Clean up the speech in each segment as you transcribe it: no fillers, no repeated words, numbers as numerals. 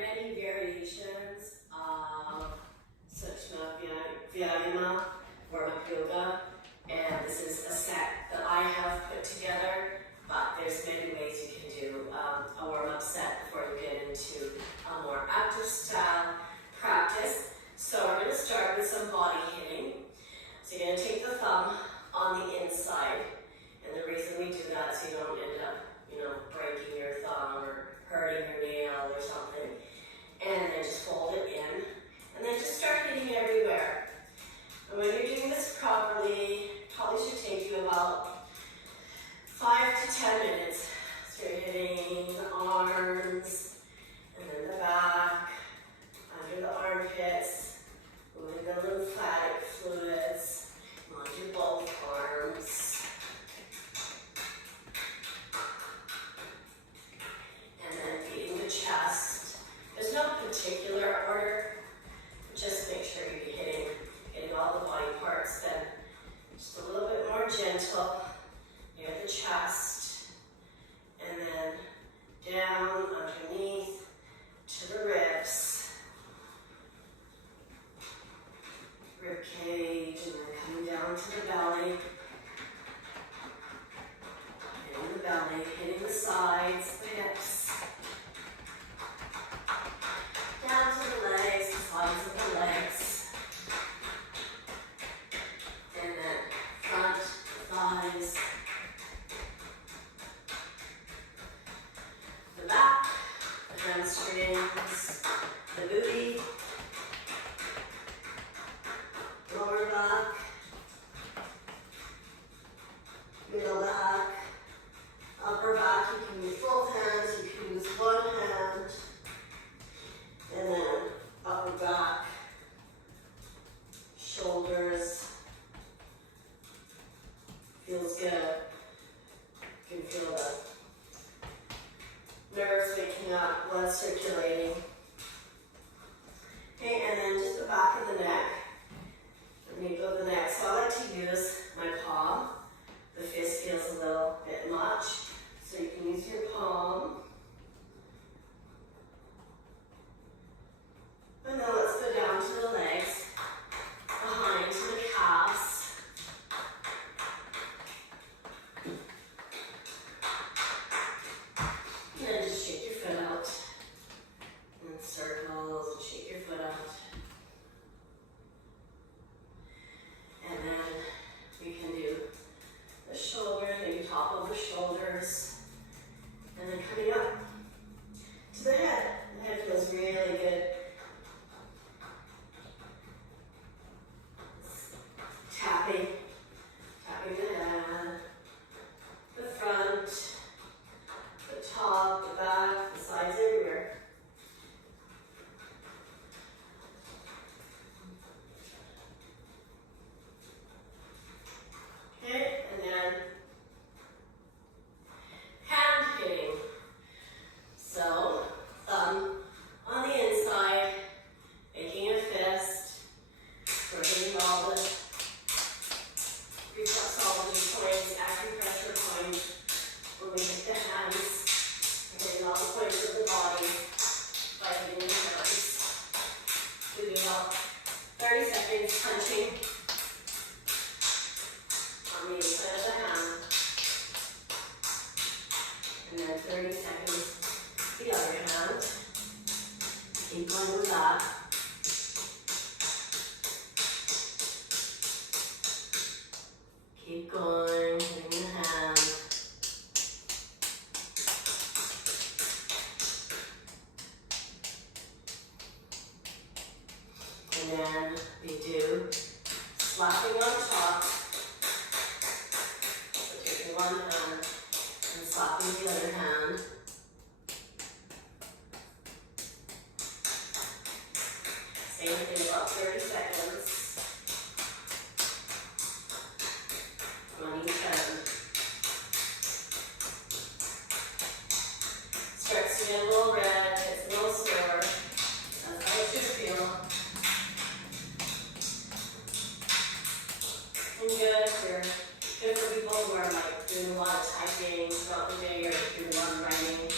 many variations of Sukshmavyayama warm-up yoga, and this is a set that I have put together, but there's many ways you can do a warm-up set before you get into a more active style practice. So we're going to start with some body hitting. So you're going to take the thumb on the inside, and the reason we do that is you don't end up, breaking your thumb or hurting your nail or something. And then just fold it in, and then just start hitting everywhere. And when you're doing this properly, it probably should take you about 5 to 10 minutes. So you're hitting the arms, and then the back, under the armpits, moving the lymphatic fluids onto both arms. And then feeding the chest. There's no particular order, just make sure you're hitting all the body parts, then just a little bit more gentle near the chest, and then down underneath to the ribs, rib cage, and then coming down to the belly, hitting the belly, hitting the sides, the hips, down to the legs, the sides of the legs. And then front, thighs, the back, the hamstrings, the booty, lower back, middle back, upper back. You can use both hands, you can use one hand, and then upper back, shoulders. Feels good. You can feel the nerves waking up, blood circulating. Okay, and then just the back of the neck, the nape of the neck. So I like to use my palm. The fist feels a little bit much, so you can use your palm. And then let's go down to the legs, behind to the calves. And then just shake your foot out. And circles, and shake your foot out. And then we can do the shoulders, maybe top of the shoulders. And then coming up to the head. The head feels really good. Tapping the head, the front, the top, the back, the sides, everywhere. Okay, and then hand hitting. So, thumb on the inside, making a fist, we're hitting all the reflexology points, acupressure points, when we hit the hands, we're hitting all the points of the body by hitting the hands. We do about 30 seconds punching on the inside of the hand, and then 30 seconds the other hand. Keep going with that. Keep going, hitting the hand. And then we do slapping on top. So taking one hand and slapping the other hand. Same thing, about 30 seconds. On each end. Starts to get a little red, it's a little sore. That's how it should feel. And good for people who are like doing a lot of typing throughout the day, or if you're the one writing.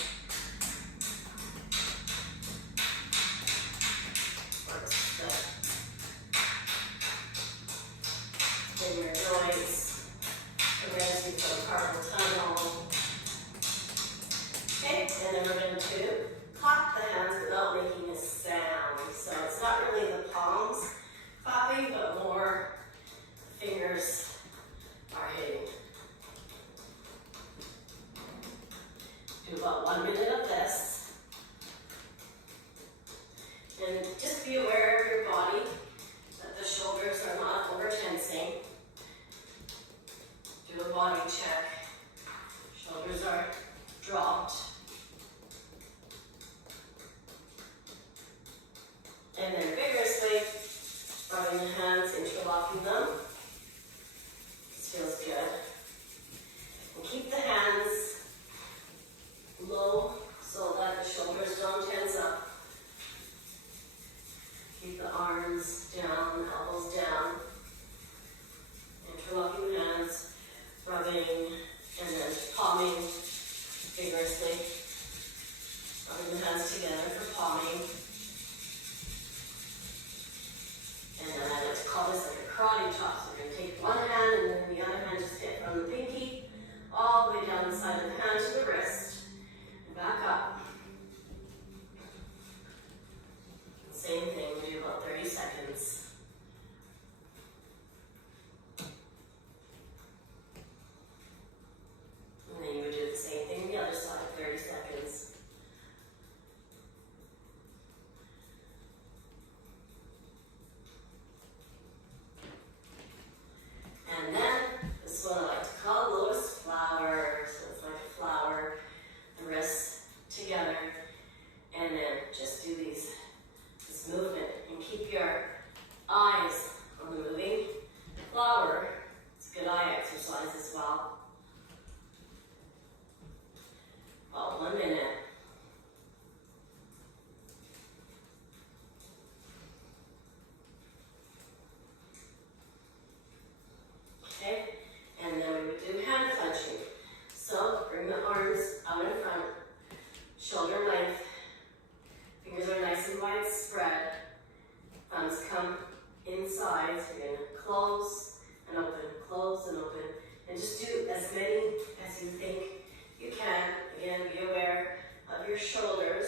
hands together for palming. And then I like to call this like a karate chop. So we're going to take one hand and then the other hand just hit from the pinky all the way down the side of the hand to the wrist. And back up. Same thing, we do about 30 seconds. And then you would do the same thing on the other side, 30 seconds. And then, this one I like to call lotus flower. So it's like a flower, the wrists together. And then just do this movement. And keep your eyes on the moving flower. It's a good eye exercise as well. About 1 minute. Okay, and then we would do hand clenching. So bring the arms out in front, shoulder length. Fingers are nice and wide spread. Thumbs come inside. So you're going to close and open, and just do as many as you think you can. Again, be aware of your shoulders,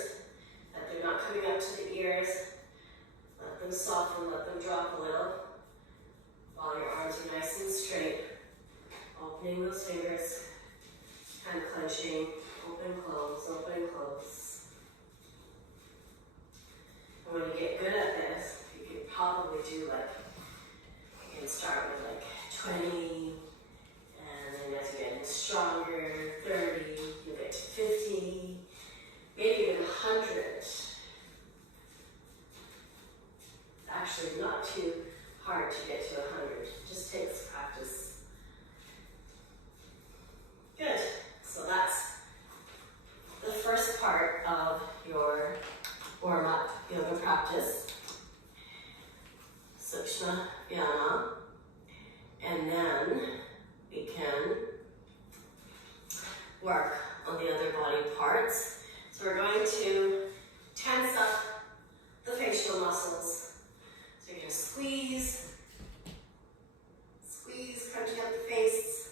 that they're not coming up to the ears. Let them soften, let them drop a little, while your arms are nice and straight. Opening those fingers, hand clenching, open, close, open, close. And when you get good at this, you can probably do you can start with 20, and then as you get stronger, 30, you get to 50, maybe even 100. It's actually not too hard to get to 100. It just takes practice. Good. So that's the first part of your warm-up yoga practice. Sukshmavyayama. And then we can work on the other body parts. So we're going to tense up the facial muscles. So you're going to squeeze, crunching up the face.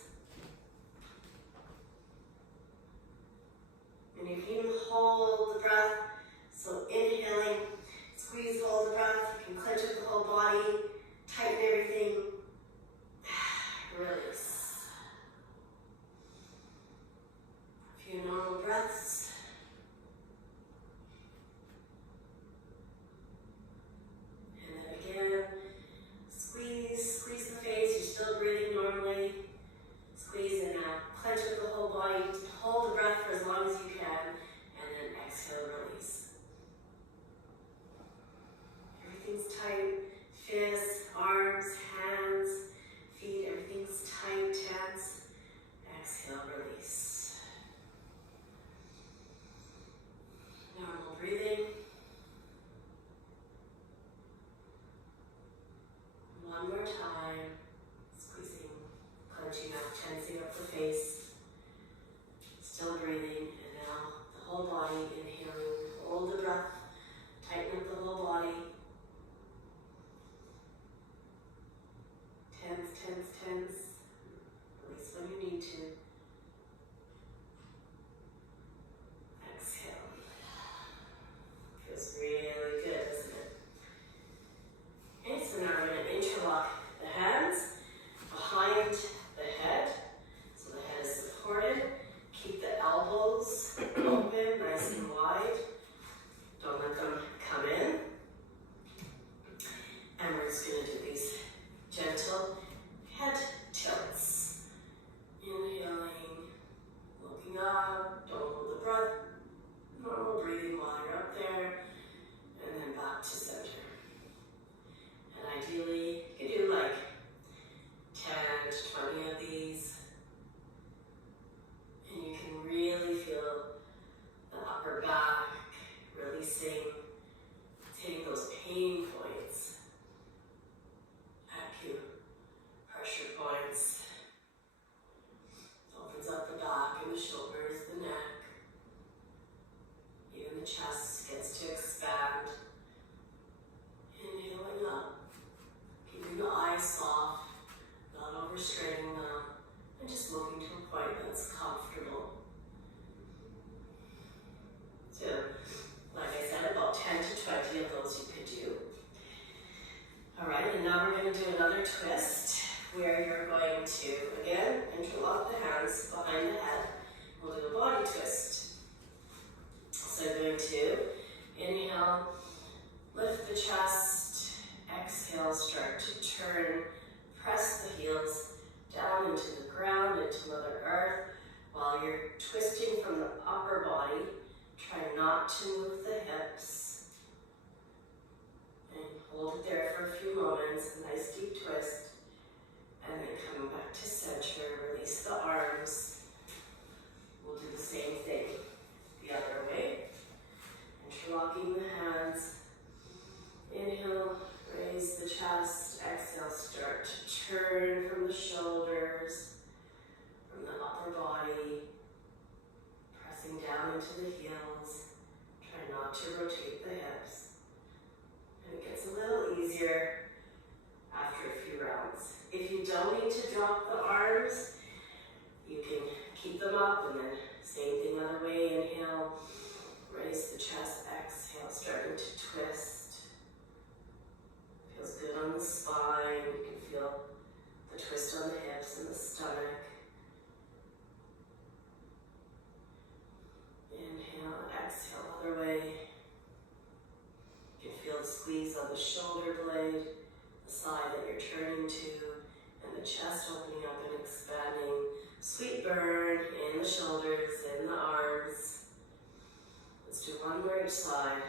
And you can even hold the breath. So inhaling, squeeze, hold the breath. You can clench up the whole body, tighten everything. Release. A few normal breaths. And then again, squeeze the face. You're still breathing normally. Squeeze and now clench up the whole body. Hold the breath for as long as you can. And then exhale, release. Everything's tight. Fists, arms, hands, feet, everything's tight, tense. Exhale, release. Normal breathing. One more time. Squeezing, clenching up, tensing up the face. Still breathing, and now the whole body, inhaling. Hold the breath, tighten up the whole body. Tense. Release when you need to. Exhale. Feels really good, doesn't it? Okay, so now we're going to interlock the hands behind the head. So the head is supported. Keep the elbows open, nice and wide. Don't let them come in. And we're just going to do these gentle head tilts. Inhaling, looking up, don't hold the breath. Normal breathing while you're up there. And then back to center. And ideally, you can do 10 to 20 of these. And you can really feel the upper back releasing. It's hitting those pain points. Pressure points. Opens up the back and the shoulders, the neck, even the chest. chest gets to expand. Inhaling up, keeping the eyes soft, not overstraining them, and just moving to a point that's comfortable. So, like I said, about 10 to 20 of those you could do. Alright, and now we're going to do another twist where you're going to, again, interlock the hands behind the head. We'll do a body twist. So I'm going to inhale, lift the chest, exhale, start to turn, press the heels down into the ground, into Mother Earth, while you're twisting from the upper body. Try not to move the hips. And hold it there for a few moments, a nice deep twist. And then coming back to center, release the arms. We'll do the same thing the other way. Interlocking the hands. Inhale, raise the chest. Exhale, start to turn from the shoulders, from the upper body. Pressing down into the heels. Try not to rotate the hips. And it gets a little easier after a few rounds. If you don't need to drop the arms, you can keep them up and then same thing other way. Inhale, raise the chest, exhale, starting to twist. Feels good on the spine. You can feel the twist on the hips and the stomach. Inhale, exhale, other way. You can feel the squeeze on the shoulder blade, the side that you're turning to, and the chest opening up and expanding. Sweet burn in the shoulders, in the arms. Let's do one more each side.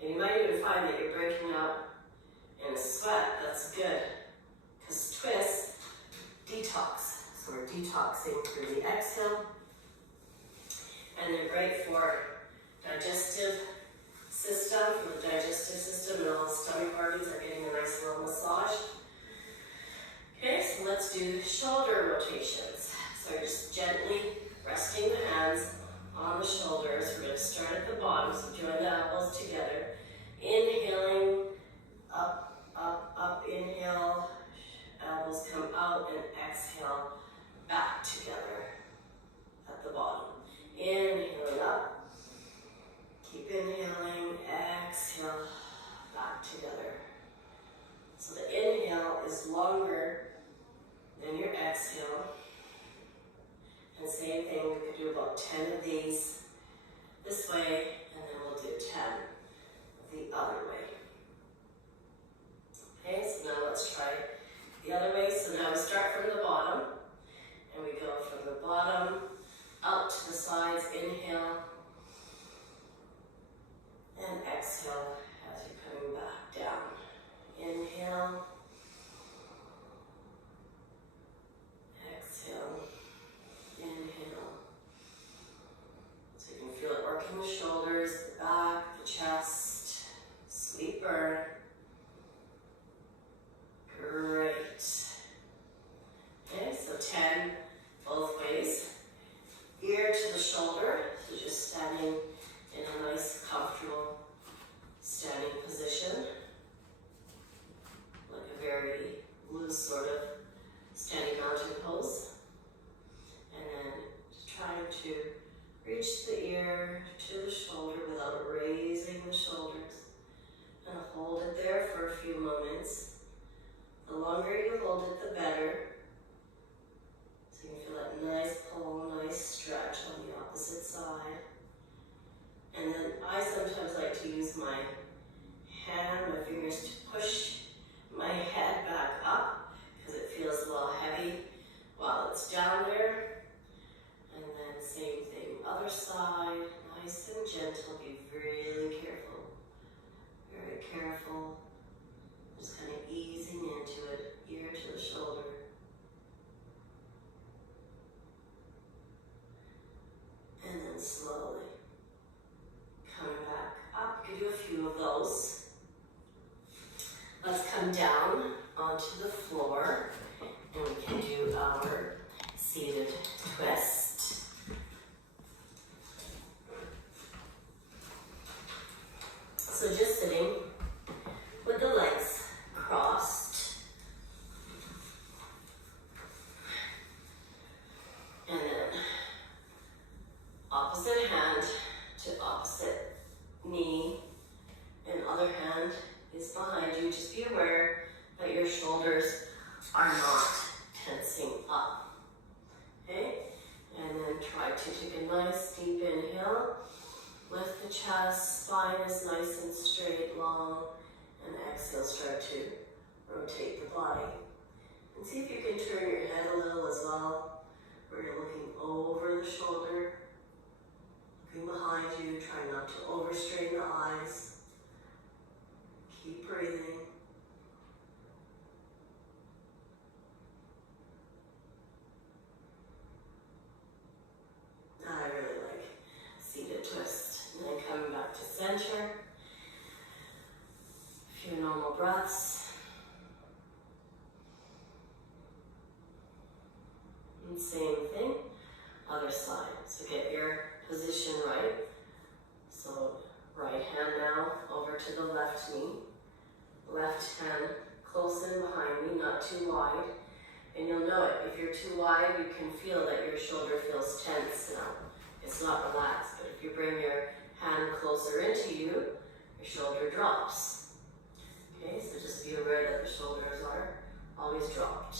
And you might even find that you're breaking out in a sweat. That's good, because twist, detox. So we're detoxing through the exhale. And they're great for digestive system, for the digestive system, and all the stomach organs are getting a nice little massage. Okay, so let's do shoulder rotations. So you're just gently resting the hands on the shoulders. We're going to start at the bottom, so join the elbows together. Inhaling, up, up, up, inhale, elbows come out, and exhale, back together at the bottom. Inhaling up, keep inhaling, exhale, back together. So the inhale is longer than your exhale. And same thing, we could do about 10 of these this way, and then we'll do 10 the other way. Okay, so now let's try the other way. So now we start from the bottom, and we go from the bottom out to the sides. Inhale, and exhale as you're coming back down. Inhale, exhale, inhale. So you can feel it working the shoulders, the back, the chest. Sweet burn. Great. Okay, so 10 both ways. Ear to the shoulder, so just standing in a nice, comfortable standing position. Like a very loose sort of standing mountain pose. And then just trying to reach the ear to the shoulder without raising the shoulders. And hold it there for a few moments. The longer you hold it, the better. So you can feel that nice pull, nice stretch on the opposite side. And then I sometimes like to use my hand, my fingers to push my head back up because it feels a little heavy while it's down there. And then same thing, other side, nice and gentle, be really careful. Very careful, just kind of easing into it, ear to the shoulder. And then slowly coming back up. You can do a few of those. Let's come down onto the floor, and we can do our seated twist. opposite hand to opposite knee, and other hand is behind you. Just be aware that your shoulders are not tensing up. Okay? And then try to take a nice deep inhale. Lift the chest, spine is nice and straight, long, and exhale, start to rotate the body. And see if you can turn your head a little as well, where you're looking over the shoulder, looking behind you, trying not to overstrain the eyes. Keep breathing. I really like seated twist. And then coming back to center. A few normal breaths. And same thing, other side. So get your position right. So right hand now over to the left knee. Left hand close in behind me, not too wide. And you'll know it. If you're too wide, you can feel that your shoulder feels tense now. It's not relaxed. But if you bring your hand closer into you, your shoulder drops. Okay, so just be aware that the shoulders are always dropped.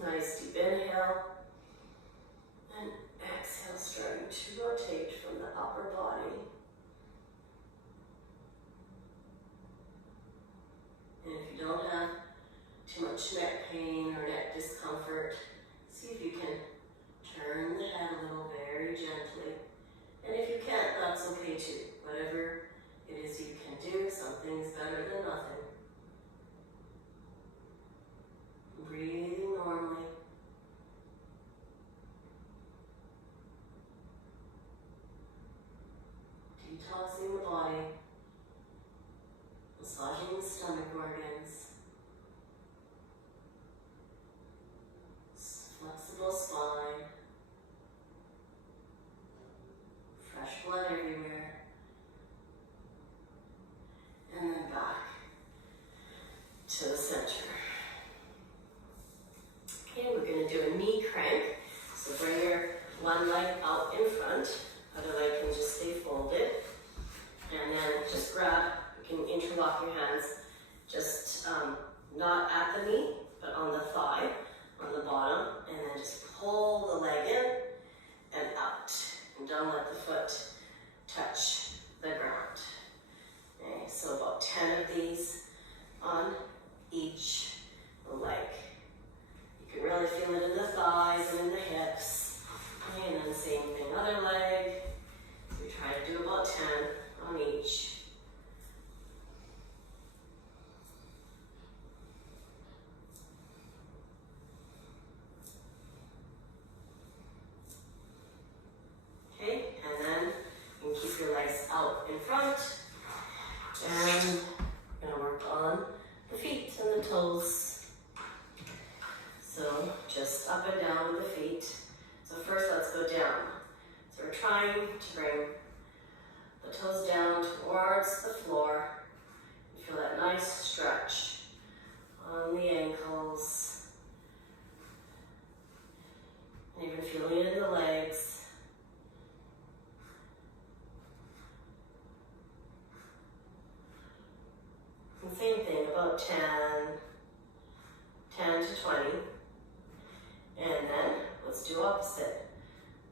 Nice deep inhale. And exhale, starting to rotate from the upper body. And if you don't have too much neck pain or neck discomfort, see if you can turn the head a little very gently. And if you can't, that's okay too. Whatever it is you can do, something's better than nothing. Breathing normally. Detoxing the body. Massaging the stomach organs. Flexible spine. Fresh blood everywhere. And then back to the center. Okay, we're going to do a knee crank. So bring your one leg out in front, other leg can just stay folded. And then just grab, you can interlock your hands, just not at the knee, but on the thigh, on the bottom, and then just pull the leg in and out. And don't let the foot touch the ground. Okay, so about 10 of these on each leg. You can really feel it in the thighs and in the hips. Okay, and then same thing, other leg. So we try to do about 10 on each. Okay, and then you can keep your legs out in front. And we're going to work on the feet and the toes. So just up and down with the feet. So first let's go down. So we're trying to bring the toes down towards the floor. You feel that nice stretch on the ankles. And even feeling it in the legs. And same thing, about 10 to 20. And then let's do opposite.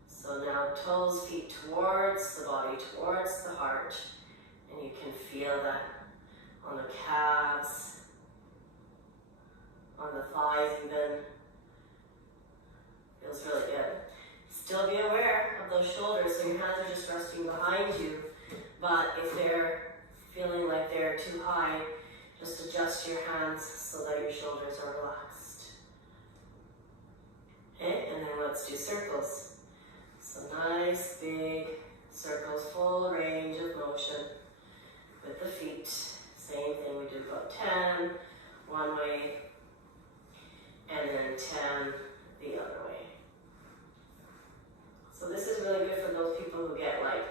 So now toes, feet towards the body, towards the heart. And you can feel that on the calves, on the thighs even. Feels really good. Still be aware of those shoulders, so your hands are just resting behind you. But if they're feeling like they're too high, just adjust your hands so that your shoulders are relaxed. Okay, and then let's do circles. So nice big circles, full range of motion with the feet. Same thing, we do about 10 one way and then 10 the other way. So this is really good for those people who get like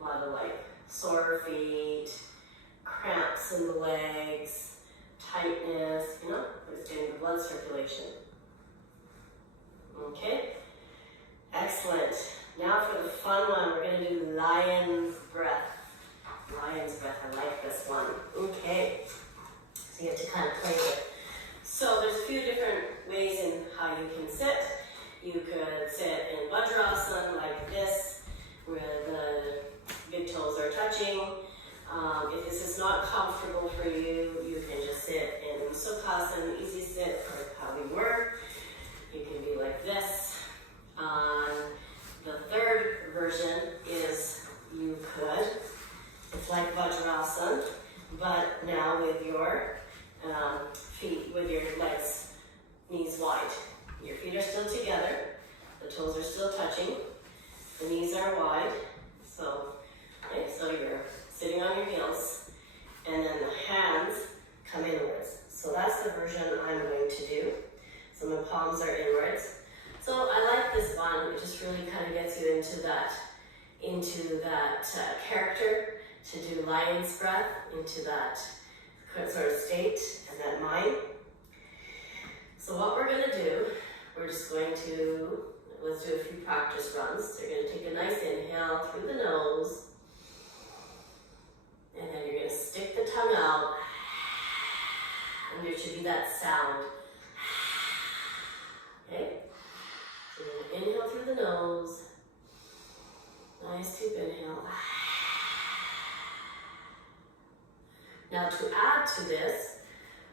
a lot of like sore feet, cramps in the legs, tightness, you know, it's getting the blood circulation. Okay, exhale. Excellent. Now for the fun one, we're going to do lion's breath. Lion's breath, I like this one. Okay. So you have to kind of play with it. So there's a few different ways in how you can sit. You could sit in Vajrasana like this, where the big toes are touching. If this is not comfortable for you, you can just sit in Sukhasana, easy sit, or how we were. You can be like this. The third version is you could, it's like Vajrasana, but now with your feet, with your legs, knees wide. Your feet are still together, the toes are still touching, the knees are wide, so you're sitting on your heels, and then the hands come inwards. So that's the version I'm going to do. So my palms are inwards. So I like this one. It just really kind of gets you into that character to do lion's breath, into that sort of state and that mind. So what we're going to do, we're just going to, let's do a few practice runs. So you're going to take a nice inhale through the nose, and then you're going to stick the tongue out, and there should be that sound. Okay? So you're going to inhale through the nose. Nice deep inhale. Now to add to this,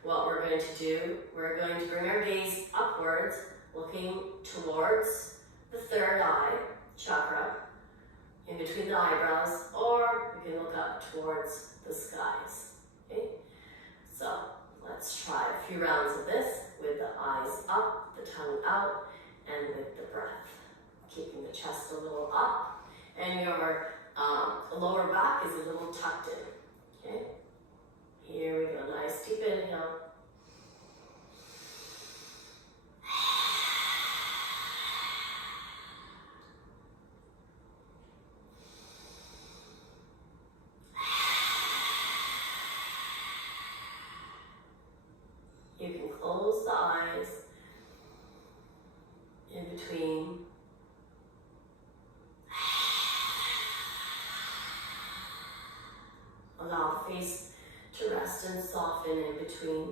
what we're going to do, we're going to bring our gaze upwards, looking towards the third eye, chakra, in between the eyebrows, or we can look up towards the skies. Okay? So let's try a few rounds of this with the eyes up, the tongue out, and with the breath. Keeping the chest a little up, and your lower back is a little tucked in. Okay? Here we go. Nice deep inhale. You can close the eyes in between. Allow the face to rest and soften in between.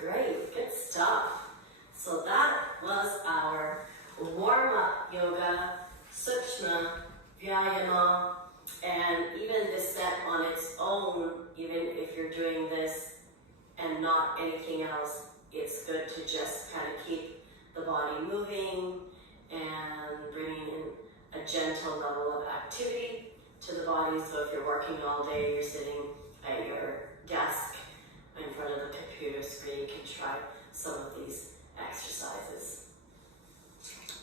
Great, good stuff. So that was our warm-up yoga, Sukshmavyayama, and even this set on its own, even if you're doing this and not anything else, it's good to just kind of keep the body moving and bringing in a gentle level of activity to the body. So if you're working all day, you're sitting at your desk in front of the computer screen, you can try